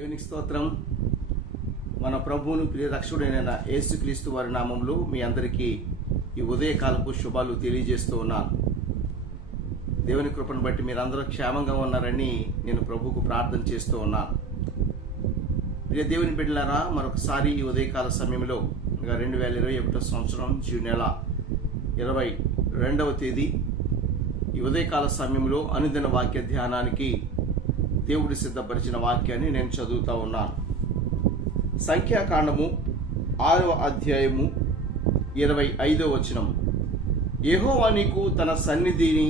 దేవునికి స్తోత్రం. మన ప్రభువును ప్రియ రక్షకుడైన యేసుక్రీస్తు వారి నామంలో మీ అందరికీ ఈ ఉదయకాలపు శుభాలు తెలియజేస్తూ ఉన్నాను. దేవుని కృపను బట్టి మీరందరూ క్షేమంగా ఉన్నారని నేను ప్రభువుకు ప్రార్థన చేస్తూ ఉన్నాను. ప్రియ దేవుని బిడ్డలారా, మరొకసారి ఈ ఉదయకాల సమయంలో 2021 సంవత్సరం జూన్ నెల 22వ తేదీ ఈ ఉదయకాల సమయంలో అనుదిన వాక్య ధ్యానానికి దేవుడు సిద్ధపరిచిన వాక్యాన్ని నేను చదువుతా ఉన్నాను. సంఖ్యాకాండము 6వ అధ్యాయము 25వ వచనం. యెహోవా నీకు తన సన్నిధిని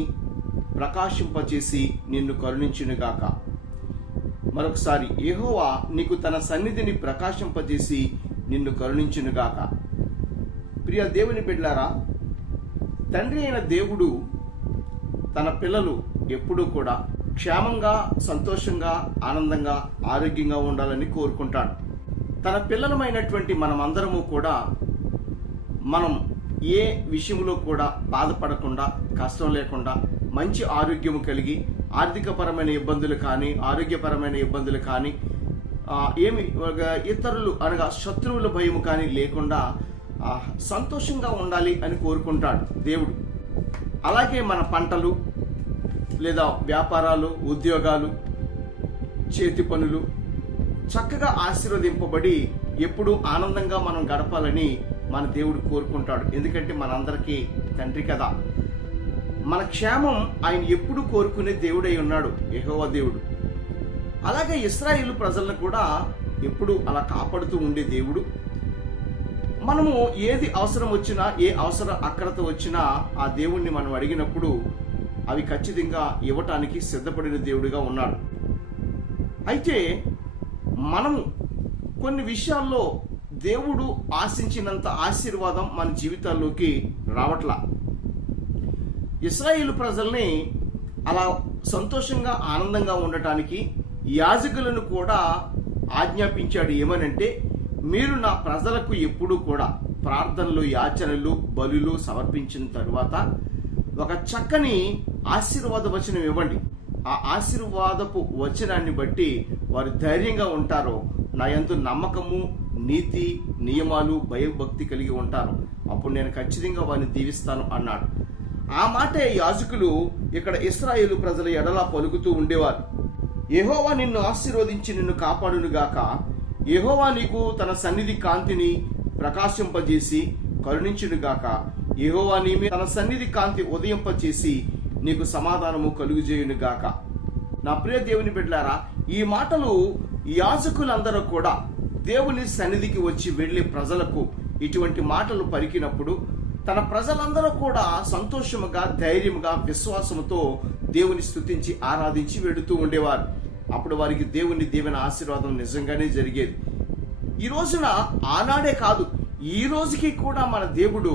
ప్రకాశింపచేసి నిన్ను కరుణించునుగాక. మరొకసారి, యెహోవా నీకు తన సన్నిధిని ప్రకాశింపచేసి నిన్ను కరుణించునుగాక. ప్రియ దేవుని బిడ్డలారా, తండ్రి అయిన దేవుడు తన పిల్లలు ఎప్పుడూ కూడా క్షేమంగా, సంతోషంగా, ఆనందంగా, ఆరోగ్యంగా ఉండాలని కోరుకుంటాడు. తన పిల్లలమైనటువంటి మనమందరము కూడా మనం ఏ విషయంలో కూడా బాధపడకుండా, కష్టం లేకుండా, మంచి ఆరోగ్యము కలిగి, ఆర్థికపరమైన ఇబ్బందులు కానీ, ఆరోగ్యపరమైన ఇబ్బందులు కానీ, ఏమి ఇతరులు అనగా శత్రువుల భయము కానీ లేకుండా సంతోషంగా ఉండాలి అని కోరుకుంటాడు దేవుడు. అలాగే మన పంటలు లేదా వ్యాపారాలు, ఉద్యోగాలు, చేతి పనులు చక్కగా ఆశీర్వదింపబడి ఎప్పుడూ ఆనందంగా మనం గడపాలని మన దేవుడు కోరుకుంటాడు. ఎందుకంటే మనందరికీ తండ్రి కదా. మన క్షేమం ఆయన ఎప్పుడు కోరుకునే దేవుడై ఉన్నాడు, యెహోవా దేవుడు. అలాగే ఇశ్రాయేలు ప్రజలను కూడా ఎప్పుడు అలా కాపాడుతూ ఉండే దేవుడు. మనము ఏది అవసరం వచ్చినా, ఏ అవసరం అక్రత వచ్చినా ఆ దేవుణ్ణి మనం అడిగినప్పుడు అవి ఖచ్చితంగా ఇవ్వటానికి సిద్ధపడిన దేవుడిగా ఉన్నాడు. అయితే మనము కొన్ని విషయాల్లో దేవుడు ఆశించినంత ఆశీర్వాదం మన జీవితాల్లోకి రావట్లా. ఇశ్రాయేలు ప్రజల్ని అలా సంతోషంగా, ఆనందంగా ఉండటానికి యాజకులను కూడా ఆజ్ఞాపించాడు. ఏమనంటే, మీరు నా ప్రజలకు ఎప్పుడూ కూడా ప్రార్థనలు, యాచనలు, బలులు సమర్పించిన తరువాత ఒక చక్కని ఆశీర్వాద వచనం ఇవ్వండి. ఆ ఆశీర్వాదపు వచనాన్ని బట్టి వారు ధైర్యంగా ఉంటారో, నా యందు నమ్మకము, నీతి, నియమాలు, భయభక్తి కలిగి ఉంటారు, అప్పుడు నేను ఖచ్చితంగా వారిని దీవిస్తాను అన్నాడు. ఆ మాటే యాజకులు ఇక్కడ ఇశ్రాయేలు ప్రజల ఎడలా పలుకుతూ ఉండేవారు. యెహోవా నిన్ను ఆశీర్వదించి నిన్ను కాపాడునుగాక. యెహోవా నీకు తన సన్నిధి కాంతిని ప్రకాశింపజేసి కరుణించునుగాక. యెహోవా నీ మీద తన సన్నిధి కాంతి ఉదయింపచేసి నీకు సమాధానము కలుగుజేయునుగాక. నా ప్రియ దేవుని బిడ్డలారా, ఈ మాటలు యాజకులందరూ కూడా దేవుని సన్నిధికి వచ్చి వెళ్లే ప్రజలకు ఇటువంటి మాటలు పలికినప్పుడు తన ప్రజలందరూ కూడా సంతోషముగా, ధైర్యముగా, విశ్వాసముతో దేవుని స్తుతించి ఆరాధించి వెళుతూ ఉండేవారు. అప్పుడు వారికి దేవుని దీవెన ఆశీర్వాదం నిజంగానే జరిగేది. ఈ రోజున ఆనాడే కాదు, ఈ రోజుకి కూడా మన దేవుడు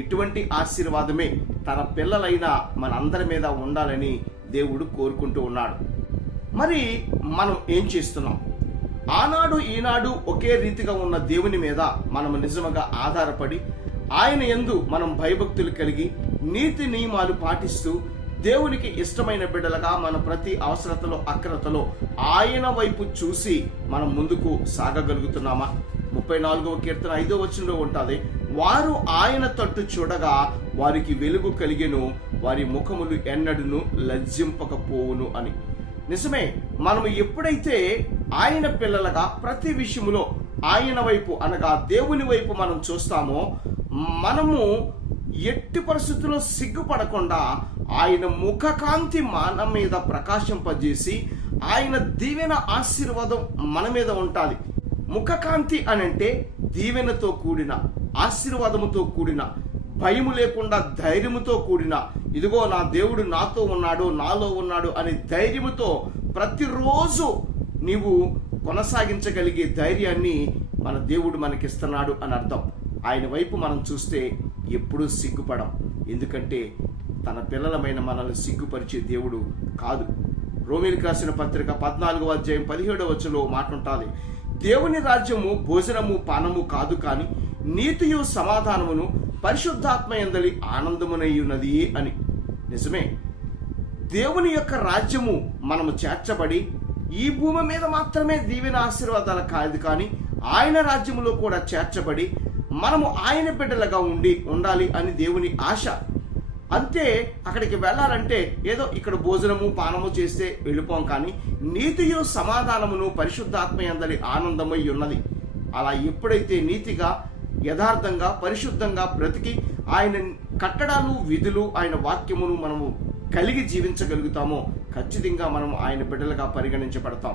ఇటువంటి ఆశీర్వాదమే తన పిల్లలైన మనందరి మీద ఉండాలని దేవుడు కోరుకుంటూ ఉన్నాడు. మరి మనం ఏం చేస్తున్నాం? ఆనాడు ఈనాడు ఒకే రీతిగా ఉన్న దేవుని మీద మనం నిజంగా ఆధారపడి ఆయన యందు మనం భయభక్తులు కలిగి నీతి నియమాలు పాటిస్తూ దేవునికి ఇష్టమైన బిడ్డలుగా మన ప్రతి అవసరతలో, అక్రతలో ఆయన వైపు చూసి మనం ముందుకు సాగగలుగుతున్నామా? 34వ కీర్తన 5వ వచనంలో ఉంటుంది, వారు ఆయన తట్టు చూడగా వారికి వెలుగు కలిగెను, వారి ముఖములు ఎన్నడును లజ్జింపకపోవును అని. నిజమే, మనము ఎప్పుడైతే ఆయన పిల్లలుగా ప్రతి విషయములో ఆయన వైపు అనగా దేవుని వైపు మనం చూస్తామో, మనము ఎట్టి పరిస్థితుల్లో సిగ్గుపడకుండా ఆయన ముఖకాంతి మన మీద ప్రకాశింపజేసి ఆయన దీవెన ఆశీర్వాదం మన మీద ఉండాలి. ముఖకాంతి అనంటే దీవెనతో కూడిన, ఆశీర్వాదముతో కూడిన, భయము లేకుండా ధైర్యముతో కూడిన, ఇదిగో నా దేవుడు నాతో ఉన్నాడు, నాలో ఉన్నాడు అనే ధైర్యముతో ప్రతిరోజు నీవు కొనసాగించగలిగే ధైర్యాన్ని మన దేవుడు మనకిస్తున్నాడు అని అర్థం. ఆయన వైపు మనం చూస్తే ఎప్పుడూ సిగ్గుపడం. ఎందుకంటే తన పిల్లలమైన మనల్ని సిగ్గుపరిచే దేవుడు కాదు. రోమీయులకు రాసిన పత్రిక 14వ అధ్యాయం 17వ వచనంలో మాట ఉంటుంది, దేవుని రాజ్యము భోజనము పానము కాదు, కానీ నీతియు సమాధానమును పరిశుద్ధాత్మ యందలి ఆనందమునయ్యున్నది అని. నిజమే, దేవుని యొక్క రాజ్యము మనము చేర్చబడి ఈ భూమి మీద మాత్రమే దీవెన ఆశీర్వాదాలు కాదు, కానీ ఆయన రాజ్యంలో కూడా చేర్చబడి మనము ఆయన బిడ్డలుగా ఉండాలి అని దేవుని ఆశ. అంతే, అక్కడికి వెళ్ళాలంటే ఏదో ఇక్కడ భోజనము పానము చేస్తే వెళ్ళిపోం, కానీ నీతియు సమాధానమును పరిశుద్ధాత్మయందలి ఆనందమై ఉన్నది. అలా ఎప్పుడైతే నీతిగా యథార్థంగా పరిశుద్ధంగా బ్రతికి ఆయన కట్టడాలు విధులు ఆయన వాక్యమును మనము కలిగి జీవించగలుగుతామో ఖచ్చితంగా మనం ఆయన బిడ్డలుగా పరిగణించబడతాం.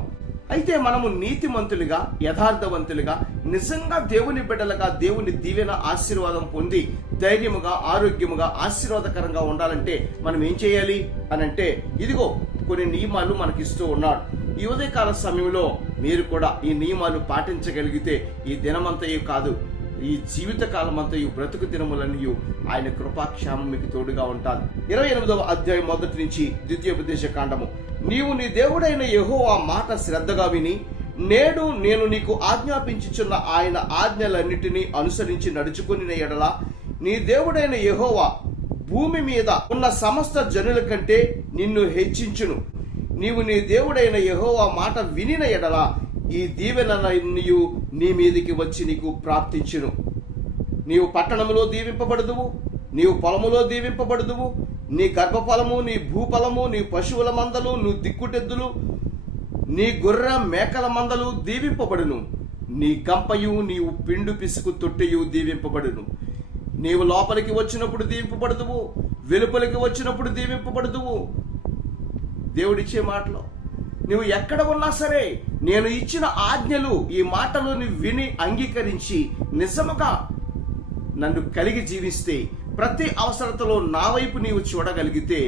అయితే మనము నీతిమంతులుగా యథార్థవంతులుగా నిజంగా దేవుని బిడ్డలుగా దేవుని దీవెన ఆశీర్వాదం పొంది ధైర్యముగా ఆరోగ్యముగా ఆశీర్వాదకరంగా ఉండాలంటే మనం ఏం చేయాలి అని అంటే, ఇదిగో కొన్ని నియమాలు మనకిస్తూ ఉన్నాడు. ఈ ఉదయకాల సమయంలో మీరు కూడా ఈ నియమాలు పాటించగలిగితే ఈ దినమంతయు కాదు, ఈ జీవిత కాలం అంతయు బ్రతుకు దినములన్నీ ఆయన కృపాక్షేమం మీకు తోడుగా ఉంటారు. 28వ అధ్యాయం 1 నుంచి ద్వితీయోపదేశ కాండము. నీవు నీ దేవుడైన యెహోవా మాట శ్రద్ధగా విని నేడు నేను నీకు ఆజ్ఞాపించుచున్న ఆయన ఆజ్ఞలన్నిటినీ అనుసరించి నడుచుకుని ఎడల నీ దేవుడైన యెహోవా భూమి మీద ఉన్న సమస్త జనుల కంటే నిన్ను హెచ్చించును. నీవు నీ దేవుడైన యెహోవా మాట వినిన ఎడల ఈ దీవెనలన్నీయు నీ మీదికి వచ్చి నీకు ప్రాప్తించును. నీవు పట్టణములో దీవింపబడుదువు, నీవు పొలములో దీవింపబడుదువు, నీ గర్భఫలము, నీ భూఫలము, నీ పశువుల మందలు, నీ దిక్కుటెద్దులు, నీ గొర్రె మేకల మందలు దీవింపబడును. నీ గంపయు నీవు పిండు పిసుకు తొట్టెయు దీవింపబడును. నీవు లోపలికి వచ్చినప్పుడు దీవింపబడుదువు, వెలుపలికి వచ్చినప్పుడు దీవింపబడుదువు. దేవుడిచ్చే మాటలు నువ్వు ఎక్కడ ఉన్నా సరే నేను ఇచ్చిన ఆజ్ఞలు ఈ మాటలను విని అంగీకరించి నిజముగా నన్ను కలిగి జీవిస్తే ప్రతి అవసరతలో నా వైపు నీవు చూడగలిగితే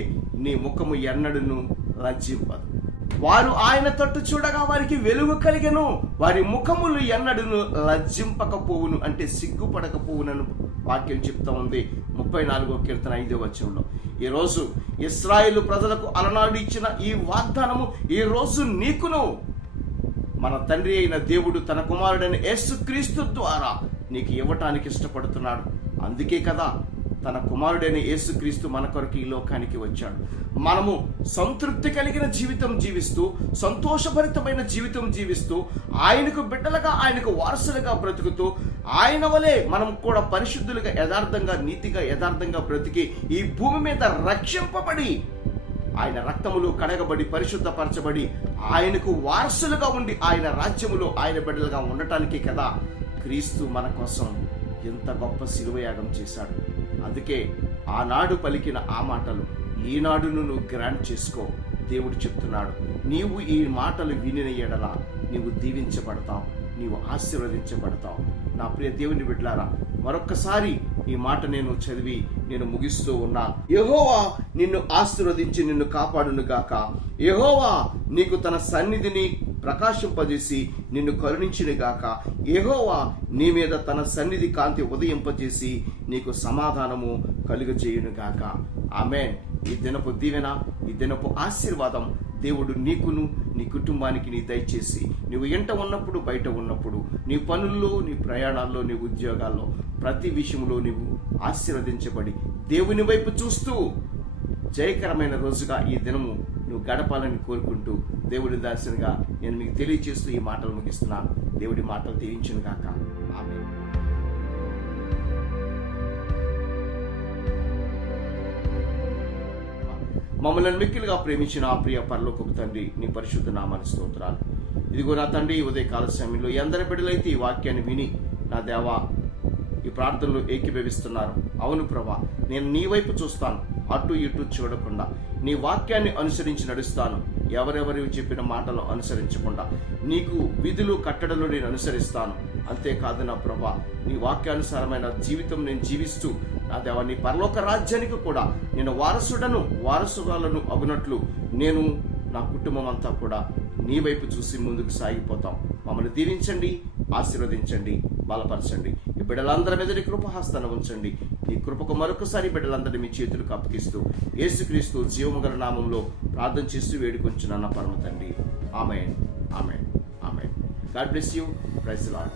నీ ముఖము ఎన్నడను లజ్జింపదు. వారు ఆయన తట్టు చూడగా వారికి వెలుగు కలిగెను, వారి ముఖములు ఎన్నడను లజ్జింపకపోవును, అంటే సిగ్గుపడకపోవునని వాక్యం చెప్తా ఉంది 34వ కీర్తన 5వ వచనంలో. ఈరోజు ఇశ్రాయేలు ప్రజలకు అలనాడు ఇచ్చిన ఈ వాగ్దానము ఈ రోజు నీకును మన తండ్రి అయిన దేవుడు తన కుమారుడైన యేసుక్రీస్తు ద్వారా నీకు ఇవ్వటానికి ఇష్టపడుతున్నాడు. అందుకే కదా తన కుమారుడైన యేసుక్రీస్తు మన కొరకు ఈ లోకానికి వచ్చాడు. మనము సంతృప్తి కలిగిన జీవితం జీవిస్తూ సంతోషభరితమైన జీవితం జీవిస్తూ ఆయనకు బిడ్డలుగా ఆయనకు వారసులుగా బ్రతుకుతూ ఆయన వలె మనం కూడా పరిశుద్ధులుగా యథార్థంగా నీతిగా యథార్థంగా బ్రతికి ఈ భూమి మీద రక్షింపబడి ఆయన రక్తములో కడగబడి పరిశుద్ధపరచబడి ఆయనకు వారసులుగా ఉండి ఆయన రాజ్యములో ఆయన బిడ్డలుగా ఉండటానికి కదా క్రీస్తు మన కోసం ఎంత గొప్ప శిలువయాగం చేశాడు. అందుకే ఆనాడు పలికిన ఆ మాటలు ఈనాడును నువ్వు గ్రాంట్ చేసుకో. దేవుడు చెప్తున్నాడు, నీవు ఈ మాటలు వినిన ఎడల నీవు దీవించబడతావు, నీవు ఆశీర్వదించబడతావు. నా ప్రియ దేవుని బిడ్డలారా, మరొక్కసారి ఈ మాట నేను చదివి నేను ముగిస్తూ ఉన్నాను. యెహోవా నిన్ను ఆశీర్వదించి నిన్ను కాపాడును గాక. యెహోవా నీకు తన సన్నిధిని ప్రకాశింపజేసి నిన్ను కరుణించును గాక. యెహోవా నీ మీద తన సన్నిధి కాంతి ఉదయింపజేసి నీకు సమాధానము కలుగజేయును గాక. ఆమేన్. ఈ దినపు దీవెన, ఈ దినపు ఆశీర్వాదం దేవుడు నీకును నీ కుటుంబానికి నీ దయచేసి నువ్వు ఎంట ఉన్నప్పుడు బయట ఉన్నప్పుడు నీ పనుల్లో నీ ప్రయాణాల్లో నీ ఉద్యోగాల్లో ప్రతి విషయంలో నువ్వు ఆశీర్వదించబడి దేవుని వైపు చూస్తూ జయకరమైన రోజుగా ఈ దినము నువ్వు గడపాలని కోరుకుంటూ దేవుడి దాసునిగా నేను మీకు తెలియజేస్తూ ఈ మాటలు ముగిస్తున్నాను. దేవుడి మాటలు దీవించును గాక. ఆమేన్. మమ్మల్ని మిక్కిలుగా ప్రేమించిన ఆ ప్రియ పరలోకపు తండ్రి, నీ పరిశుద్ధ నామానికి స్తోత్రాలు. ఇదిగో నా తండ్రి, ఉదయ కాల సమయంలో ఎందరి బిడ్డలైతే ఈ వాక్యాన్ని విని నా దేవా ఈ ప్రార్థనలు ఏకీభవిస్తున్నారు. అవును ప్రభా, నేను నీ వైపు చూస్తాను, అటు ఇటు చూడకుండా నీ వాక్యాన్ని అనుసరించి నడుస్తాను. ఎవరెవరు చెప్పిన మాటలు అనుసరించకుండా నీకు విధులు కట్టడలు నేను అనుసరిస్తాను. అంతేకాదు నా ప్రభా, నీ వాక్యానుసారమైన జీవితం నేను జీవిస్తూ నా దేవా నీ పరలోక రాజ్యానికి కూడా నేను వారసురాలను అగునట్లు నేను నా కుటుంబం అంతా కూడా నీ వైపు చూసి ముందుకు సాగిపోతాం. మమ్మల్ని దీవించండి, ఆశీర్వదించండి, బలపరచండి. ఈ బిడ్డలందరి మీద నీ కృపహస్తాన్ని ఉంచండి. నీ కృపకు మరొకసారి బిడ్డలందరినీ మీ చేతులకు అప్పగిస్తూ యేసుక్రీస్తు జీవము గల నామంలో ప్రార్థన చేస్తూ వేడుకొంచున్న పరమ తండ్రి. Amen, amen, amen. God bless you. Praise the lord.